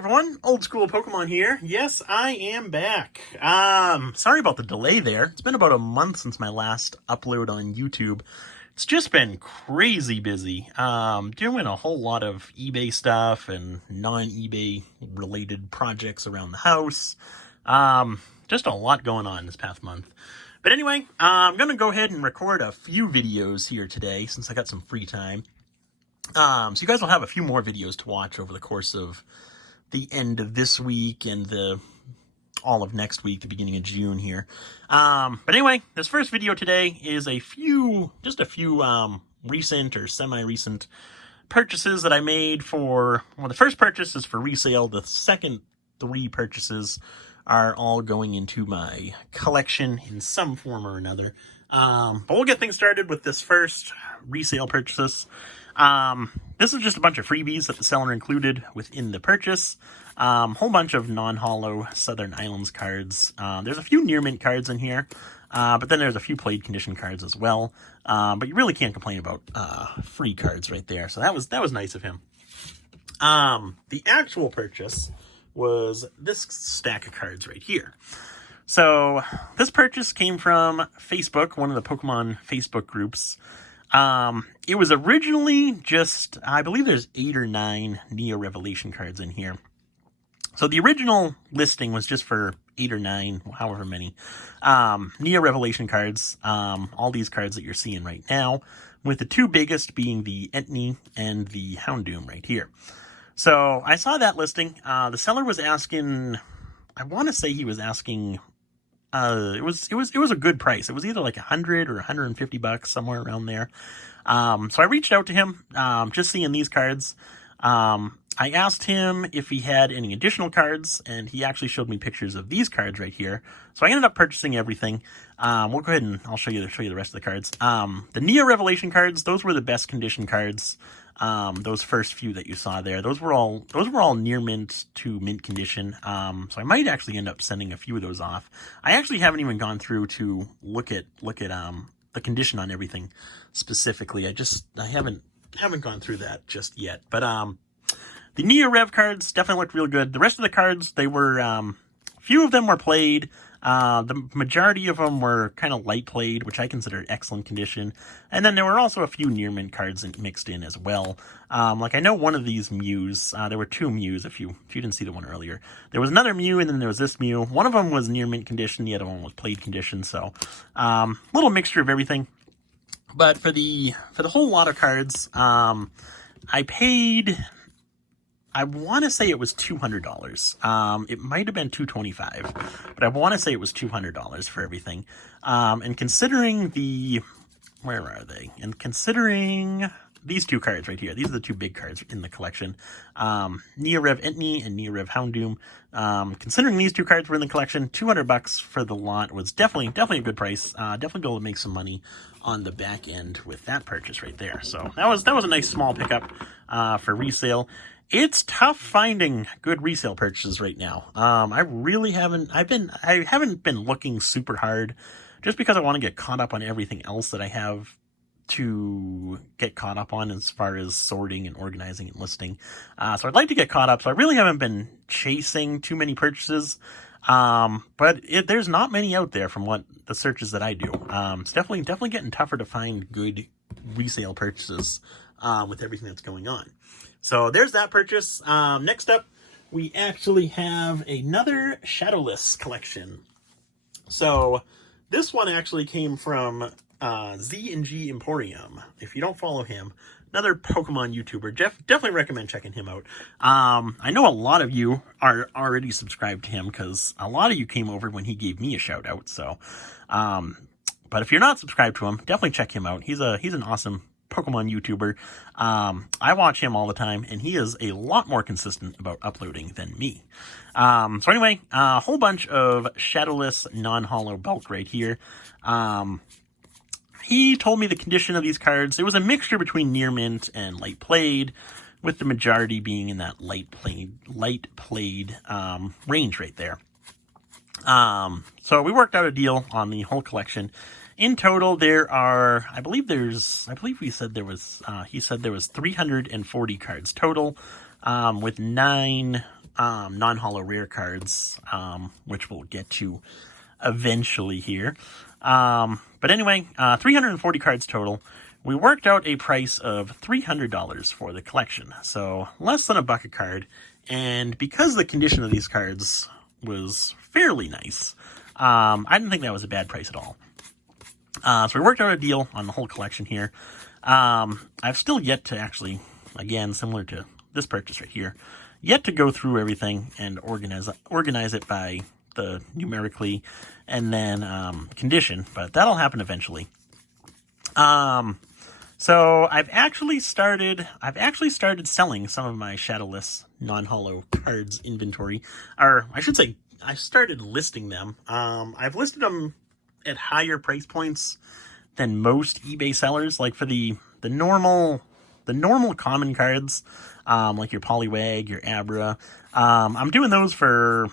everyone, Old School Pokemon here. Yes, I am back. Sorry about the delay there. It's been about a month since my last upload on YouTube. It's just been crazy busy. Doing a whole lot of eBay stuff and non-eBay related projects around the house. Just a lot going on this past month. But anyway, I'm going to go ahead and record a few videos here today since I got some free time. So you guys will have a few more videos to watch over the course of the end of this week and all of next week, the beginning of June here. But anyway, this first video today is just a few recent or semi-recent purchases that I made for, well, the first purchase is for resale. The second 3 purchases are all going into my collection in some form or another. But we'll get things started with this first resale purchase. This is just a bunch of freebies that the seller included within the purchase. Whole bunch of non-holo Southern Islands cards. There's a few near mint cards in here, but then there's a few played condition cards as well. But you really can't complain about free cards right there. So that was nice of him. The actual purchase was this stack of cards right here. So this purchase came from Facebook, one of the Pokemon Facebook groups. It was originally just, I believe there's 8 or 9 Neo Revelation cards in here. So the original listing was just for 8 or 9, however many, Neo Revelation cards. All these cards that you're seeing right now, with the 2 biggest being the Entei and the Houndoom right here. So I saw that listing. The seller was asking, I want to say he was asking, it was a good price. It was either like $100 or $150, somewhere around there. So I reached out to him, just seeing these cards. I asked him if he had any additional cards, and he actually showed me pictures of these cards right here. So I ended up purchasing everything. We'll go ahead and I'll show you the rest of the cards. The Neo Revelation cards, those were the best condition cards. Those first few that you saw there, those were all near mint to mint condition. So I might actually end up sending a few of those off. I actually haven't even gone through to look at the condition on everything specifically. I haven't gone through that just yet. But the Neo Rev cards definitely looked real good. The rest of the cards, they were few of them were played. The majority of them were kind of light played, which I consider excellent condition. And then there were also a few near mint cards mixed in as well. Like I know one of these Mews, there were 2 Mews if you didn't see the one earlier. There was another Mew and then there was this Mew. One of them was near mint condition, the other one was played condition. So, little mixture of everything. But for the whole lot of cards, I paid, I want to say it was $200. It might have been $225, but I want to say it was $200 for everything. And considering where are they? And considering these 2 cards right here, these are the 2 big cards in the collection. Neo Rev Entei and Neo Rev Houndoom. Considering these 2 cards were in the collection, $200 for the lot was definitely a good price. Definitely be able to make some money on the back end with that purchase right there. So that was a nice small pickup for resale. It's tough finding good resale purchases right now. I really haven't been looking super hard just because I want to get caught up on everything else that I have to get caught up on as far as sorting and organizing and listing. So I'd like to get caught up. So I really haven't been chasing too many purchases. But there's not many out there from what the searches that I do. It's definitely getting tougher to find good resale purchases, with everything that's going on. So there's that purchase. Next up, we actually have another Shadowless Collection. So this one actually came from Z&G Emporium. If you don't follow him, another Pokemon YouTuber, definitely recommend checking him out. I know a lot of you are already subscribed to him because a lot of you came over when he gave me a shout out. So, but if you're not subscribed to him, definitely check him out. He's an awesome Pokemon YouTuber. I watch him all the time, and he is a lot more consistent about uploading than me. So anyway, a whole bunch of Shadowless non-holo bulk right here. He told me the condition of these cards. It was a mixture between near mint and light played, with the majority being in that light played range right there. So we worked out a deal on the whole collection. In total, there are, I believe he said there was 340 cards total, with 9 non-holo rare cards, which we'll get to eventually here. But anyway, 340 cards total. We worked out a price of $300 for the collection, so less than $1 a card. And because the condition of these cards was fairly nice, I didn't think that was a bad price at all. So we worked out a deal on the whole collection here. I've still yet to actually, again, similar to this purchase right here, yet to go through everything and organize it by the numerically and then condition, but that'll happen eventually. So I've actually started selling some of my Shadowless non-holo cards inventory, or I should say I started listing them. I've listed them at higher price points than most eBay sellers. Like for the normal common cards, like your Poliwag, your Abra, I'm doing those for,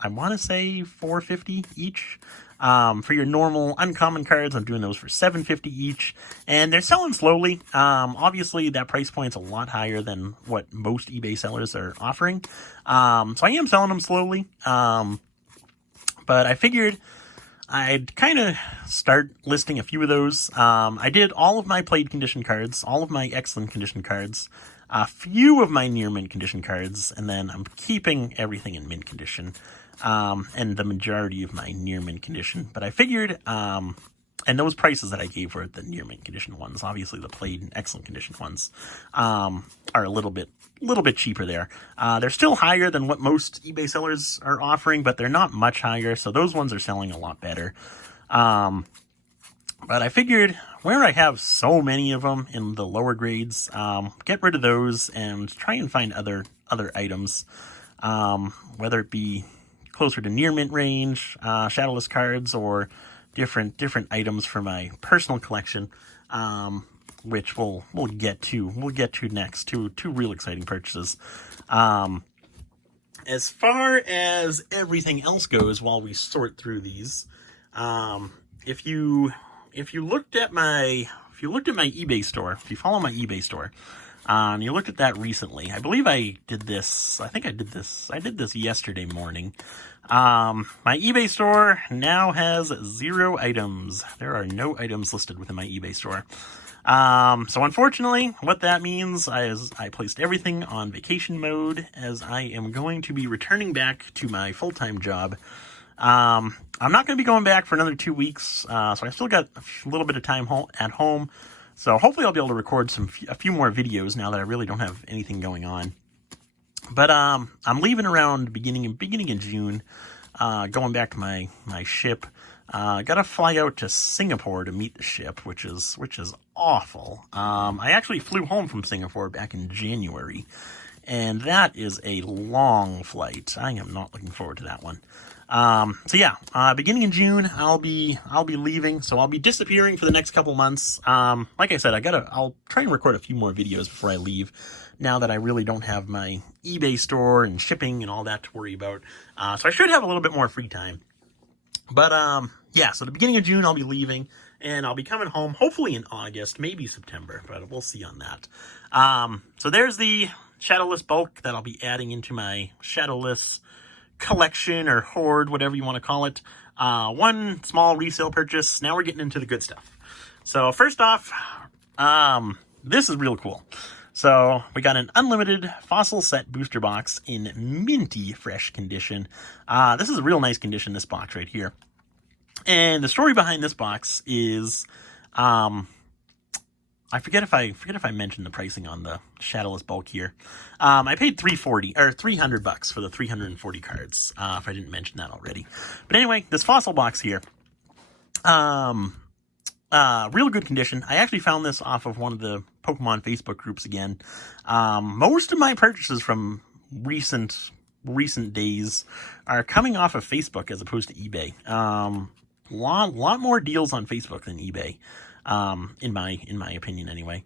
I want to say $4.50 each. For your normal uncommon cards, I'm doing those for $7.50 each, and they're selling slowly. Obviously that price point's a lot higher than what most eBay sellers are offering. So I am selling them slowly. But I figured I'd kind of start listing a few of those. I did all of my played condition cards, all of my excellent condition cards, a few of my near mint condition cards, and then I'm keeping everything in mint condition, and the majority of my near mint condition. But I figured, and those prices that I gave were the near mint condition ones. Obviously the played and excellent condition ones, are a little bit cheaper there. They're still higher than what most eBay sellers are offering, but they're not much higher, so those ones are selling a lot better. But I figured where I have so many of them in the lower grades, get rid of those and try and find other items, whether it be closer to near mint range, Shadowless cards, or different items for my personal collection, which we'll get to next. Two real exciting purchases. As far as everything else goes, while we sort through these, if you looked at my eBay store, if you follow my eBay store, you looked at that recently. I believe I did this. I did this yesterday morning. My eBay store now has 0 items. There are no items listed within my eBay store. So unfortunately, what that means is I placed everything on vacation mode, as I am going to be returning back to my full-time job. I'm not going to be going back for another 2 weeks, so I still got a little bit of time at home. So hopefully I'll be able to record a few more videos now that I really don't have anything going on. But I'm leaving around beginning in June, going back to my ship. Gotta fly out to Singapore to meet the ship, which is awful. I actually flew home from Singapore back in January, and that is a long flight. I am not looking forward to that one. So yeah, beginning in June, I'll be leaving, so I'll be disappearing for the next couple months. Like I said, I'll try and record a few more videos before I leave, now that I really don't have my eBay store and shipping and all that to worry about. So I should have a little bit more free time. But, yeah, so the beginning of June, I'll be leaving, and I'll be coming home, hopefully in August, maybe September, but we'll see on that. So there's the Shadowless bulk that I'll be adding into my Shadowless collection, or hoard, whatever you want to call it. One small resale purchase. Now we're getting into the good stuff. So first off, this is real cool. So we got an unlimited fossil set booster box in minty fresh condition. This is a real nice condition, this box right here. And the story behind this box is, I forget if I mentioned the pricing on the Shadowless bulk here. I paid $300 for the 340 cards, if I didn't mention that already. But anyway, this fossil box here, real good condition. I actually found this off of one of the Pokemon Facebook groups again. Most of my purchases from recent days are coming off of Facebook as opposed to eBay. Lot more deals on Facebook than eBay. In my opinion anyway.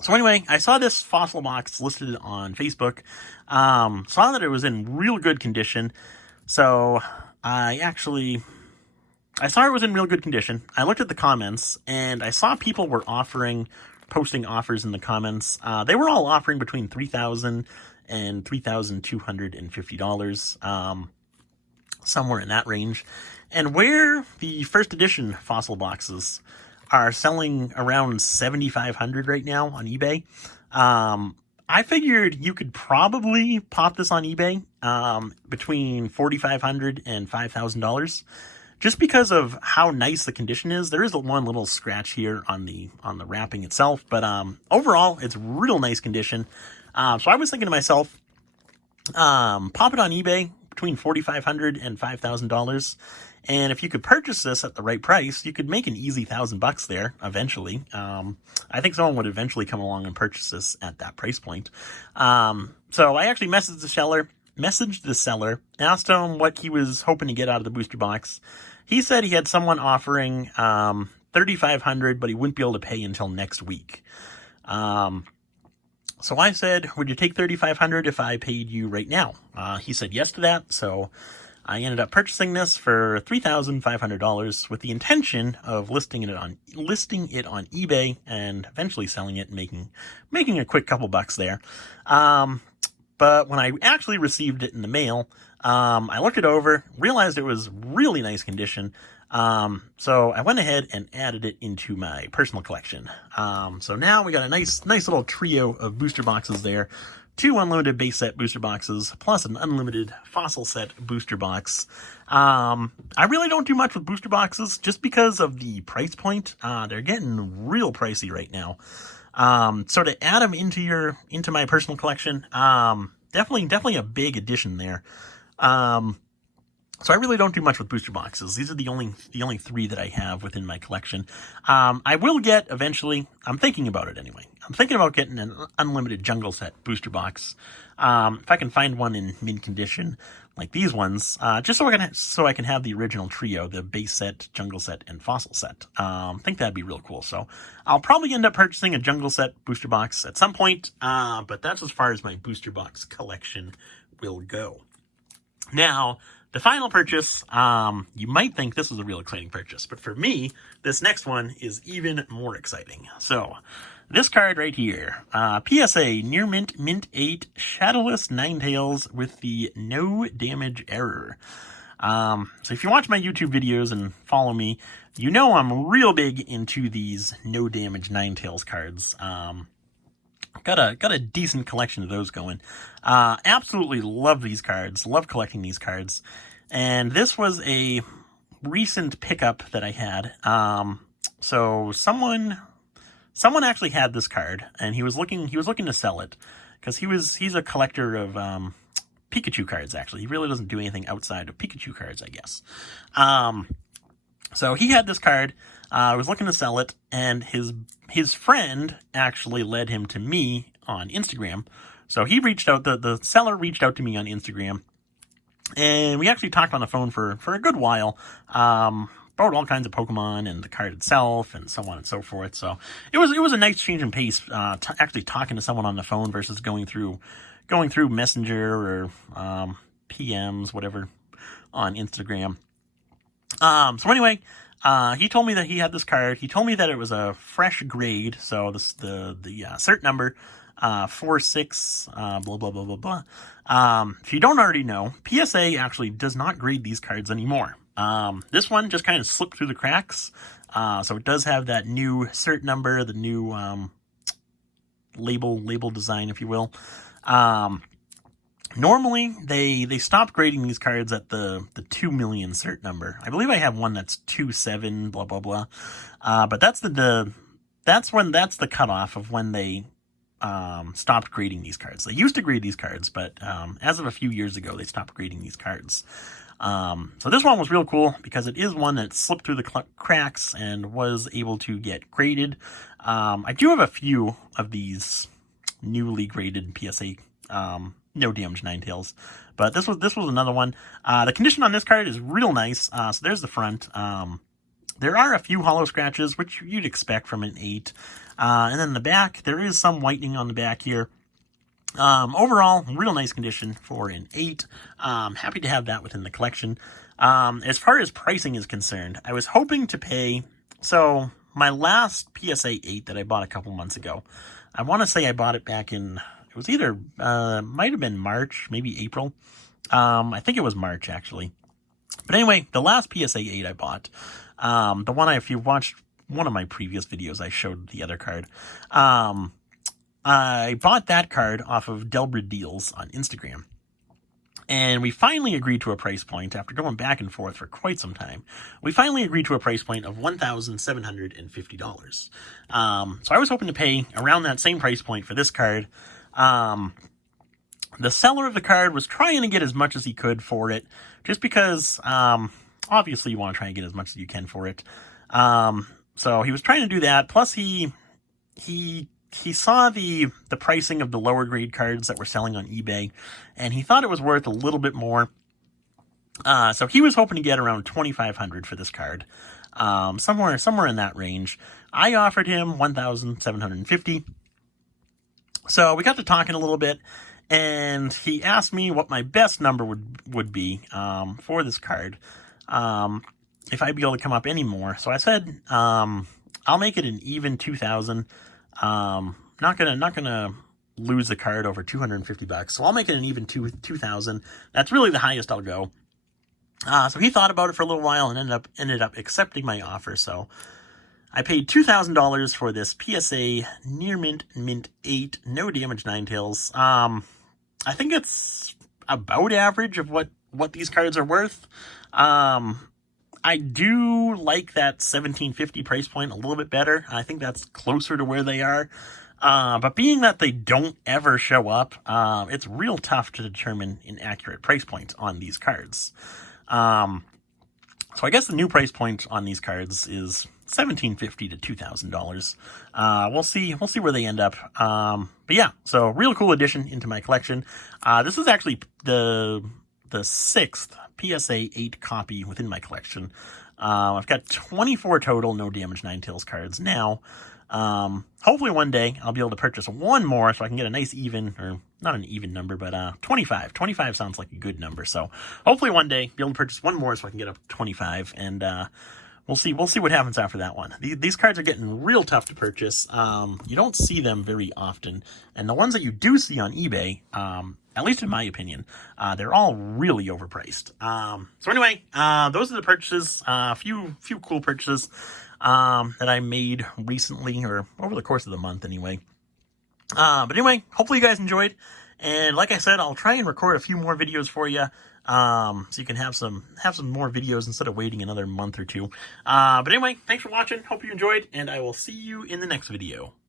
So anyway, I saw this fossil box listed on Facebook, saw that it was in real good condition, so I saw it was in real good condition. I looked at the comments, and I saw people were posting offers in the comments. They were all offering between $3,000 and $3,250, somewhere in that range. And where the first edition fossil boxes are selling around $7,500 right now on eBay, I figured you could probably pop this on eBay between $4,500 and $5,000. Just because of how nice the condition is. There is one little scratch here on the wrapping itself, but overall it's real nice condition. So I was thinking to myself, pop it on eBay between $4,500 and $5,000. And if you could purchase this at the right price, you could make an easy $1,000 there eventually. I think someone would eventually come along and purchase this at that price point. So I actually messaged the seller, asked him what he was hoping to get out of the booster box. He said he had someone offering $3,500, but he wouldn't be able to pay until next week. So I said, would you take $3,500 if I paid you right now? He said yes to that, so I ended up purchasing this for $3,500 with the intention of listing it on eBay and eventually selling it and making a quick couple bucks there. But when I actually received it in the mail, I looked it over, realized it was really nice condition. So I went ahead and added it into my personal collection. So now we got a nice little trio of booster boxes there. 2 unlimited base set booster boxes, plus an unlimited fossil set booster box. I really don't do much with booster boxes just because of the price point. They're getting real pricey right now. So to add them into my personal collection, definitely a big addition there. So I really don't do much with booster boxes. These are the only 3 that I have within my collection. I will get eventually, I'm thinking about it anyway. I'm thinking about getting an unlimited jungle set booster box. If I can find one in mint condition like these ones, just so I can have the original trio, the base set, jungle set, and fossil set. I think that'd be real cool. So I'll probably end up purchasing a jungle set booster box at some point, but that's as far as my booster box collection will go. Now, the final purchase, you might think this was a real exciting purchase, but for me, this next one is even more exciting. So, this card right here, PSA Near Mint 8 Shadowless Ninetales with the no damage error. So if you watch my YouTube videos and follow me, you know I'm real big into these no damage Ninetales cards. Got a decent collection of those going. Absolutely love these cards. Love collecting these cards. And this was a recent pickup that I had. So someone actually had this card, and he was looking to sell it because he's a collector of Pikachu cards. Actually, he really doesn't do anything outside of Pikachu cards, I guess. So he had this card. Was looking to sell it, and his friend actually led him to me on Instagram. So he reached out, the seller reached out to me on Instagram, and we actually talked on the phone for a good while, about all kinds of Pokemon and the card itself and so on and so forth. So it was a nice change in pace, actually talking to someone on the phone versus going through Messenger or PMs, whatever, on Instagram. So anyway, he told me that he had this card. He told me that it was a fresh grade, so the cert number 46 blah blah blah blah blah. If you don't already know, PSA actually does not grade these cards anymore. This one just kind of slipped through the cracks. So it does have that new cert number, the new label design, if you will. Normally, they stop grading these cards at the 2 million cert number. I believe I have one that's 2.7, blah, blah, blah. But that's the cutoff of when they stopped grading these cards. They used to grade these cards, but as of a few years ago, they stopped grading these cards. So this one was real cool because it is one that slipped through the cracks and was able to get graded. I do have a few of these newly graded PSA no damage Ninetales, but this was another one. The condition on this card is real nice. So there's the front. There are a few hollow scratches, which you'd expect from an 8. And then the back, there is some whitening on the back here. Overall, real nice condition for an 8. Happy to have that within the collection. As far as pricing is concerned, I was hoping to pay, so my last PSA 8 that I bought a couple months ago, I want to say I bought it back in it was either, might have been March, maybe April. I think it was March, actually. But anyway, the last PSA 8 I bought, the one if you watched one of my previous videos, I showed the other card. I bought that card off of Delbrid Deals on Instagram. And we finally agreed to a price point after going back and forth for quite some time. We finally agreed to a price point of $1,750. So I was hoping to pay around that same price point for this card. The seller of the card was trying to get as much as he could for it, just because, obviously you want to try and get as much as you can for it. So he was trying to do that. Plus he saw the pricing of the lower grade cards that were selling on eBay, and he thought it was worth a little bit more. So he was hoping to get around $2,500 for this card, somewhere in that range. I offered him $1,750. So we got to talking a little bit, and he asked me what my best number would be for this card, if I'd be able to come up any more. So I said, I'll make it an even 2,000. Not gonna lose the card over $250. So I'll make it an even 2,000. That's really the highest I'll go. So he thought about it for a little while and ended up accepting my offer. So I paid $2,000 for this PSA Near Mint 8 No Damage Ninetales. I think it's about average of what these cards are worth. I do like that $1,750 price point a little bit better. I think that's closer to where they are. But being that they don't ever show up, it's real tough to determine an accurate price point on these cards. So I guess the new price point on these cards is $1,750 to $2,000. We'll see where they end up. But yeah, so real cool addition into my collection. This is actually the 6th PSA 8 copy within my collection. I've got 24 total No Damage Ninetales cards now. Hopefully one day I'll be able to purchase one more so I can get a nice even, or not an even number, but 25. 25 sounds like a good number. So hopefully one day be able to purchase one more so I can get up to 25, and we'll see what happens after that one. These cards are getting real tough to purchase. You don't see them very often, and the ones that you do see on eBay, at least in my opinion, they're all really overpriced. So anyway, those are the purchases, a few cool purchases that I made recently, or over the course of the month anyway. But anyway, hopefully you guys enjoyed, and like I said, I'll try and record a few more videos for you, so you can have some more videos instead of waiting another month or two. But anyway, thanks for watching, hope you enjoyed, and I will see you in the next video.